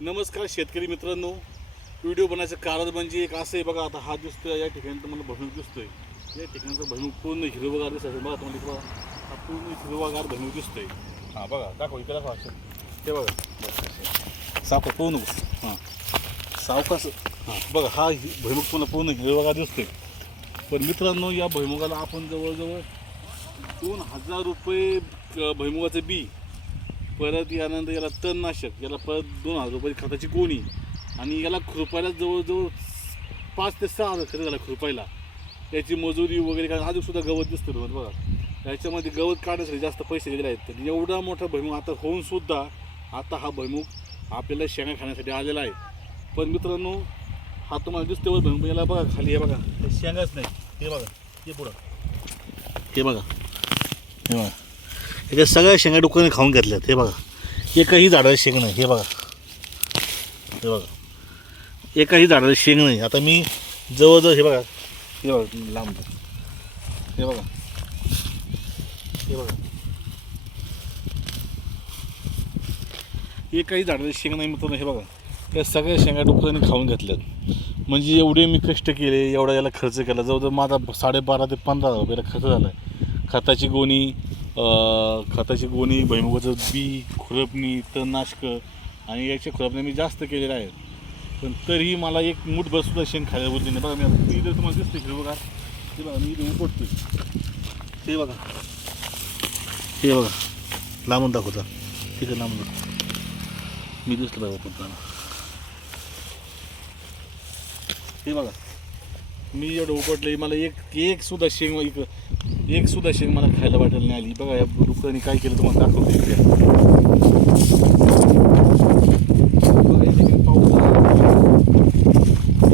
नमस्कार शेतकरी मित्रांनो. व्हिडिओ बनायचं कारण म्हणजे एक असं आहे बघा आता हा दिसतोय या ठिकाणी तुम्हाला भैमुख दिसतोय. या ठिकाणचं भैमुख पूर्ण हिरवगार दिसत बघा तुम्हाला इथं हा पूर्ण हिरवागार भैमुख दिसतोय. हां बघा दाखव इकडे दाखवा. ते बघा. सावका पाहू नको हां. सावकास हां बघा हा हि- पूर्ण पूर्ण हिरवागार दिसतोय. पण मित्रांनो या भुईमुगाला आपण जवळजवळ दोन हजार रुपये भुईमुगाचं बी परत यानंतर याला तणनाशक याला परत दोन हजार रुपये खताची गोणी आणि याला खुरपायला जवळजवळ पाच ते सहा हजार खर्च झाला खुरपायला. याची मजुरी वगैरे काय अजून सुद्धा गवत दिसतं तुम्हाला बघा. याच्यामध्ये गवत काढण्यासाठी जास्त पैसे गेले आहेत. तर एवढा मोठा भैमुख आता होऊन सुद्धा आता हा भैमुख आपल्याला शेंगा खाण्यासाठी आलेला आहे. पण मित्रांनो हा तुम्हाला दिसतो वर भैमुख याला बघा खाली हे बघा. हे शेंगाच नाही. हे बघा हे पुढं. हे बघा. हे बघा. याच्या सगळ्या शेंगा डुक्कराने खाऊन घेतल्यात हे बघा. एकही झाडाला शेंग नाही हे बघा. हे बघा. एकाही झाडाला शेंग नाही. आता मी जवळजवळ हे बघा. हे बघा लांब. हे बघा. हे बघा. एकही झाडाला शेंग नाही मित्रांनो हे बघा. या सगळ्या शेंगा डुकरांनी खाऊन घेतल्यात. म्हणजे एवढे मी कष्ट केले एवढा याला खर्च केला. जवळजवळ माझा साडेबारा ते पंधरा हजार रुपयाला खर्च झाला. आहे खताची गोणी खताची गोणी भैमुगाचं बी खुरपणी तणनाशकं आणि याच्या खुरपण्या मी जास्त केलेल्या आहेत. पण तरीही मला एक मुठभर सुद्धा शेंग खायला बोलली नाही. बघा मी इथे इथं तुम्हाला दिसते हिरवं बघा. ते बघा मी इथे उपटतोय ते बघा. हे बघा. लांबून दाखवता तिकडे लांबून दाखव. मी दिसलं बघा उपटताना हे बघा. मी एवढं उपटलं मला एक एक सुद्धा शेंग इकडं एक सुद्धा शेंग मला खायला वाटायला नाही आली. बघा या डुकरांनी काय केलं तुम्हाला दाखवतो इकडे बघा, पाऊस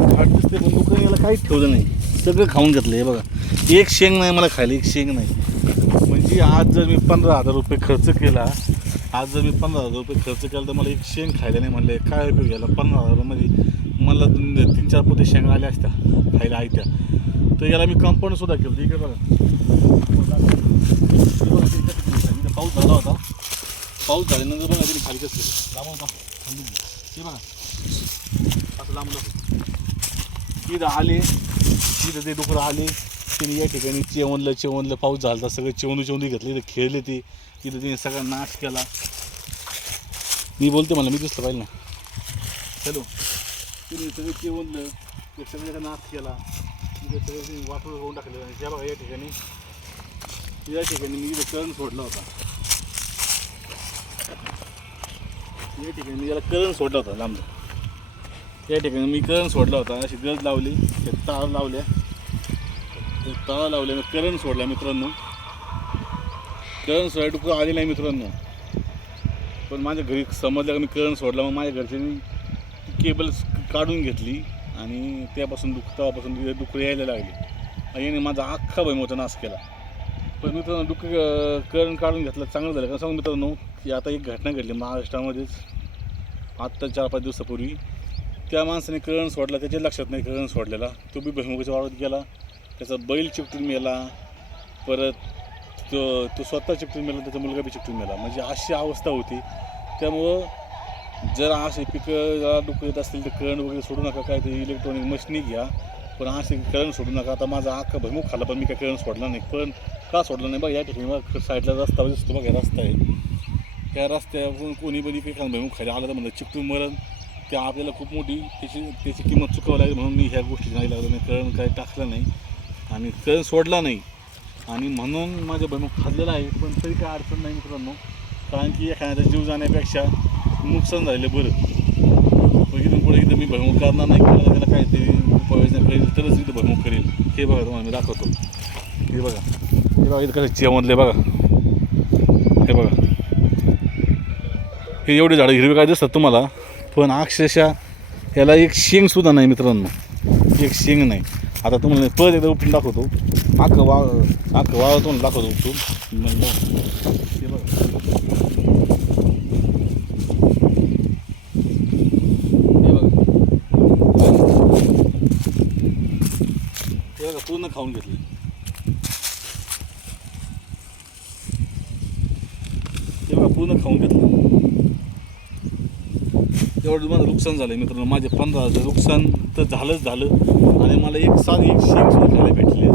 घाट दिसते पण डुकरांनी याला काहीच ठेवलं नाही. सगळं खाऊन घेतलं हे बघा. एक शेंग नाही मला खायला एक शेंग नाही. म्हणजे आज जर मी पंधरा हजार रुपये खर्च केला आज जर मी पंधरा हजार रुपये खर्च केला तर मला एक शेंग खायला नाही म्हणले. काय उपयोग याला पंधरा म्हणजे मला दोन- तीन चार पोते शेंगा आल्या असत्या खायला आयत्या. तर याला मी कंपाऊंडसुद्धा केलं ठीक आहे बघा. पाऊस झाला होता. पाऊस झाल्यानंतर बघा तुम्ही खाली कसं लांबून पहा. हे बघा. असं लांब दाखव. इथं आले तिथं ते डुकरं आले तिने या ठिकाणी चेवणलं चेवणलं पाऊस झाला होता सगळं चेवणू चेवणी घेतलं. इथं खेळले ते. तिथं तिने सगळा नाश केला. मी बोलते मला मी दिसलं पाहिजे ना हॅलो तिने सगळं चेवणलं ते सगळ्याचा नाश केला. तिथं सगळं वापर होऊन टाकलं आणि त्या बघा या ठिकाणी या ठिकाणी मी इथं करण सोडला होता. या ठिकाणी मी याला करण सोडला होता लांब. या ठिकाणी मी करण सोडला होता. अशी गज लावली ते तार लावल्या. ते तार लावल्या मी करण सोडला मित्रांनो. करण सोडायला डुकं आले नाही मित्रांनो. पण माझ्या घरी समजलं का मी करण सोडला मग माझ्या घरच्यांनी केबल्स काढून घेतली आणि त्यापासून दुखतावापासून तिथे डुकरं यायला लागली. आणि याने माझा अख्खा भैमोचा नाश केला. पण मित्रांनो डुक करण काढून घेतलं चांगलं झालं. कारण सांगू मित्रांनो की आता एक घटना घडली महाराष्ट्रामध्येच. आत्ता चार पाच दिवसापूर्वी त्या माणसाने करण सोडला त्याच्या लक्षात नाही करण सोडलेला. तो बी भैमुगाच्या वाढत गेला. त्याचा बैल चिपटून मेला. परत तो तो स्वतः चिपटून मेला त्याचा मुलगा बी चिपटून मेला. म्हणजे अशी अवस्था होती. त्यामुळं जर असे पिकं जरा डुकं येत असतील तर करंट वगैरे सोडू नका काय ते इलेक्ट्रॉनिक मशिनी घ्या. पण असे करंट सोडू नका. आता माझा अख्खा भैमुख खाल्ला पण मी काय करंट सोडला नाही. पण का सोडलं नाही? बघा या ठिकाणी बघा साईडला रस्ता दिसतो बघा रस्ता आहे त्या रस्त्यावरून कोणी पण काही खाऊन भैमुख खायला आलं तर म्हणलं चिकटून मरण. त्या आपल्याला खूप मोठी त्याची त्याची किंमत चुकावं लागेल म्हणून मी ह्या गोष्टी नाही लागलो नाही करंट काय टाकलं नाही. आणि करंट सोडला नाही. आणि म्हणून माझ्या भैमुख खाल्लेला आहे पण तरी काय अडचण नाही मित्रांनो. कारण की एखाद्याचा जीव जाण्यापेक्षा नुकसान झालेलं बरं. बघितून इथून पुढे इथं मी भैमुख करणार नाही किंवा त्याला काहीतरी उपाययोजना करेल तरच इथं भैमुख करेल. हे बघा तुम्हाला मी दाखवतो. हे बघा. हे बघा इथं कसं चियामधले बघा. हे बघा. हे एवढे झाडं हिरवे काय दिसतात तुम्हाला पण अक्षरशः याला एक शेंगसुद्धा नाही मित्रांनो. एक शेंग नाही. आता तुम्हाला परत एकदा उपटून दाखवतो. आख वा आख वाव तुम्हाला दाखवतो उपटून म्हणलं हे बघा हे बघा हे बघा पूर्ण खाऊन घेतले. तेव्हा पूर्ण खाऊन घेतलं. एवढं माझं नुकसान झालं मित्रांनो. माझे पंधरा हजार नुकसान तर झालंच झालं. आणि मला एक साध एक शेंग सुद्धा खायला भेटली